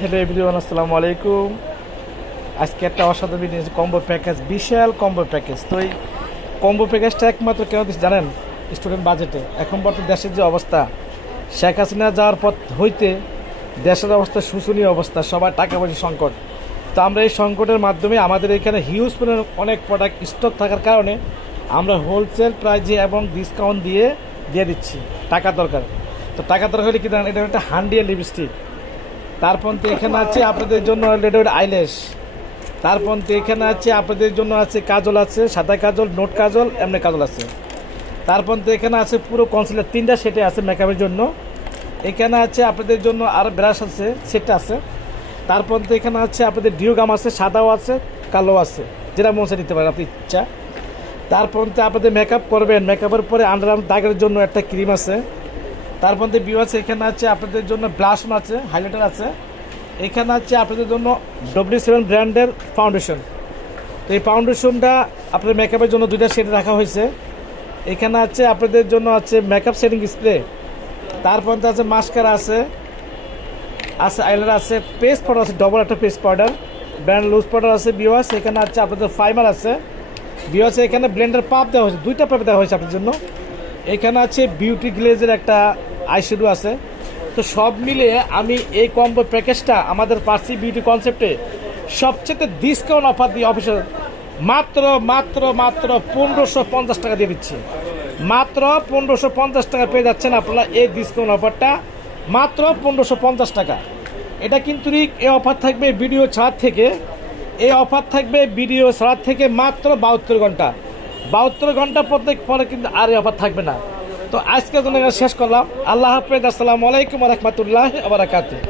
Hello everyone, আসসালামু আলাইকুম। আজকে একটা অসাধারণ ভিডিও, কম্বো প্যাকেজ, বিশাল কম্বো প্যাকেজ। তো এই কম্বো প্যাকেজটা একমাত্র কেন দিচ্ছে জানেন? স্টুডেন্ট বাজেটে। এখন বর্তমানে দেশের যে অবস্থা, শেখ হাসিনা যাওয়ার পর হইতে দেশের অবস্থা শোচনীয় অবস্থা, সবার টাকা পয়সা সংকট। তো আমরা এই সংকটের মাধ্যমে আমাদের এখানে হিউজ পরিমাণে অনেক প্রোডাক্ট স্টক থাকার কারণে আমরা হোলসেল প্রাইজে এবং ডিসকাউন্ট দিয়ে দিচ্ছি। টাকা দরকার, তো টাকা দরকার হলে কি জানেন, এটা একটা হান্ডিয়া লিপস্টিক। তারপর তো এখানে আছে আপনাদের জন্য রেড আইল্যাশ। তারপর তো এখানে আছে আপনাদের জন্য আছে কাজল, আছে সাদা কাজল, নোট কাজল, এমনি কাজল আছে। তারপর তো এখানে আছে পুরো কনসিলার, 3টা সেটে আছে মেকআপের জন্য। এখানে আছে আপনাদের জন্য আর ব্রাশ আছে, সেটটা আছে। তারপর তো এখানে আছে আপনাদের ডিওগাম আছে, সাদাও আছে, কালো আছে, যেটা মনে নিতে পারেন আপনি ইচ্ছা। তারপর তো আপনাদের মেকআপ করবেন, মেকআপের পরে আন্ডার দাগের জন্য একটা ক্রিম আছে। তারপর তো ভিউ আছে, এখানে আছে আপনাদের জন্য ব্লাশ আছে, হাইলাইটার আছে। এখানে আছে আপনাদের জন্য W7 ব্র্যান্ডের ফাউন্ডেশন। তো এই ফাউন্ডেশনটা আপনাদের মেকআপের জন্য 2টা সেট রাখা হয়েছে। এখানে আছে আপনাদের জন্য আছে মেকআপ সেটিং স্প্রে। তারপর তো আছে মাস্কারা আছে, আইলাইনার আছে, পেস্ট পাউডার আছে, ডবল একটা paste powder, brand loose powder আছে বিওয়াস। এখানে আছে আপনাদের ফাইবার আছে বিওয়াস। এখানে ব্লেন্ডার পাপ দেওয়া হয়েছে, 2টা পাপ দেওয়া হয়েছে আপনাদের জন্য। এখানে আছে বিউটি গ্লেজের একটা আইশ্যাডো আছে। তো সব মিলে আমি এই কম্বো প্যাকেজটা আমাদের পার্সি বিউটি কনসেপ্টে সবচেয়ে ডিসকাউন্ট অফার দিয়ে অফিসে মাত্র মাত্র মাত্র 1550 টাকা দিয়ে দিচ্ছি। মাত্র 1550 টাকা পেয়ে যাচ্ছেন আপনারা এই ডিসকাউন্ট অফারটা, মাত্র 1550 টাকা। এটা কিন্তু এই অফার থাকবে ভিডিও ছাড় থেকে, এই অফার থাকবে ভিডিও ছাড় থেকে মাত্র 72 ঘন্টা। 72 ঘন্টা পরে কিন্তু আর এই অফার থাকবে না। তো আজকের জন্য শেষ করলাম। আল্লাহ হাফেজ, আসসালামু আলাইকুম ওয়া রাহমাতুল্লাহি ওয়া বারাকাতুহু।